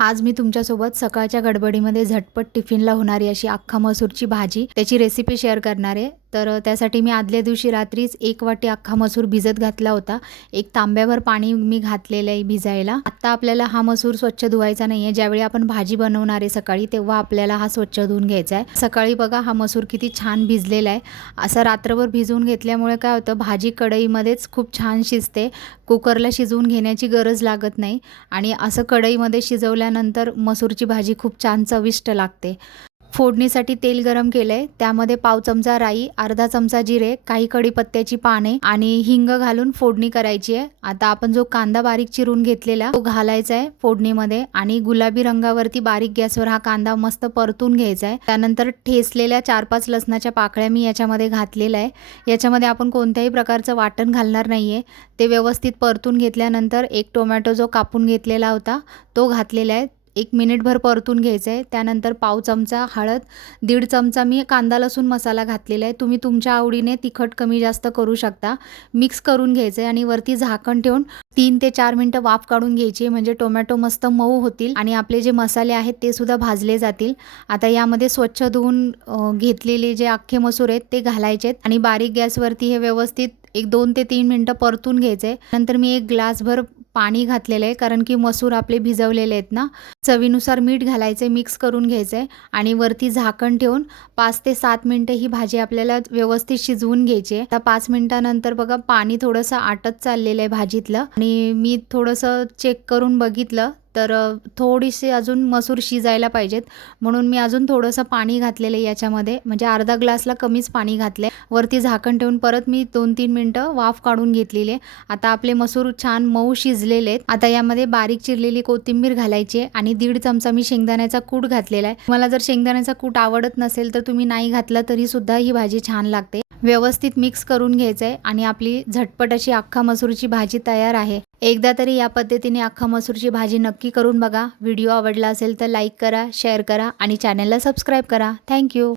आज मी तुमच्यासोबत सकाळच्या गडबडीमध्ये झटपट टिफिनला होणारी अशी अख्खा मसूरची भाजी त्याची रेसिपी शेअर करणार आहे। तर त्यासाठी मी आदल्या दिवशी रात्रीच 1 वाटी अख्खा मसूर भिजत घातला होता। 1 तांब्याभर पाणी मी घातलेलं आहे भिजायला। आता आपल्याला हा मसूर स्वच्छ धुवायचा नाही आहे। ज्यावेळी आपण भाजी बनवणार आहे सकाळी तेव्हा आपल्याला हा स्वच्छ धुवून घ्यायचा आहे। सकाळी बघा हा मसूर किती छान भिजलेला आहे। असा रात्रभर भिजवून घेतल्यामुळे काय होतं, भाजी कढईमध्येच खूप छान शिजते। कुकरला शिजवून घेण्याची गरज लागत नाही आणि असं कढईमध्ये शिजवल्यानंतर मसूरची भाजी खूप छान चविष्ट लागते। फोडणीसाठी तेल गरम केलंय, त्यामध्ये पाव चमचा राई, अर्धा चमचा जिरे, काही कढीपत्त्याची पाने आणि हिंग घालून फोडणी करायची आहे। आता आपण जो कांदा बारीक चिरून घेतलेला तो घालायचा आहे फोडणीमध्ये आणि गुलाबी रंगावरती बारीक गॅसवर हा कांदा मस्त परतून घ्यायचा आहे। त्यानंतर ठेचलेल्या 4-5 लसणाच्या पाकळ्या मी याच्यामध्ये घातलेल्या आहे। याच्यामध्ये आपण कोणत्याही प्रकारचं वाटण घालणार नाहीये। ते व्यवस्थित परतून घेतल्यानंतर एक टोमॅटो जो कापून घेतलेला होता तो घातलेला आहे। 1 मिनिटभर परतून घ्यायचं आहे। त्यानंतर पाव चमचा हळद, 1.5 चमचा मी कांदा लसूण मसाला घातलेला आहे। तुम्ही तुमच्या आवडीने तिखट कमी जास्त करू शकता। मिक्स करून घ्यायचं आहे आणि वरती झाकण ठेवून 3 ते 4 मिनिटं वाफ काढून घ्यायची, म्हणजे टोमॅटो मस्त मऊ होतील आणि आपले जे मसाले आहेत ते सुद्धा भाजले जातील। आता यामध्ये स्वच्छ धुवून घेतलेले जे अख्खे मसूर आहेत ते घालायचे आहेत आणि बारीक गॅसवरती हे व्यवस्थित 2 ते 3 मिनिटं परतून घ्यायचं आहे। नंतर मी 1 ग्लासभर पाणी घातलेलं आहे, कारण की मसूर आपले भिजवलेले आहेत ना। चवीनुसार मीठ घालायचं आहे, मिक्स करून घ्यायचं आहे आणि वरती झाकण ठेवून 5 ते 7 मिनिटं ही भाजी आपल्याला व्यवस्थित शिजवून घ्यायची आहे। आता 5 मिनिटानंतर बघा पाणी थोडंसं आटत चाललेलं आहे भाजीतलं आणि मी थोडंसं चेक करून बघितलं तर थोडीशी अजून मसूर शिजायला पाहिजेत, म्हणून मी अजून थोडंसं पाणी घातलेलं आहे याच्यामध्ये, म्हणजे अर्धा ग्लासला कमीच पाणी घातलं आहे। वरती झाकण ठेवून परत मी 2-3 मिनिटं वाफ काढून घेतलेली आहे। आता आपले मसूर छान मऊ शिजलेले आहेत। आता यामध्ये बारीक चिरलेली कोथिंबीर घालायची आहे आणि 1.5 चमचा मी शेंगदाण्याचा कूट घातलेला आहे। तुम्हाला जर शेंगदाण्याचा कूट आवडत नसेल तर तुम्ही नाही घातला तरी सुद्धा ही भाजी छान लागते। व्यवस्थित मिक्स करून घ्यायचं आहे आणि आपली झटपट अशी अख्खा मसूरची भाजी तयार आहे। एकदा तरी या पद्धतीने अख्खा मसूरची भाजी नक्की करून बघा। व्हिडिओ आवडला असेल तर लाईक करा, शेअर करा आणि चॅनलला सबस्क्राईब करा। थँक्यू।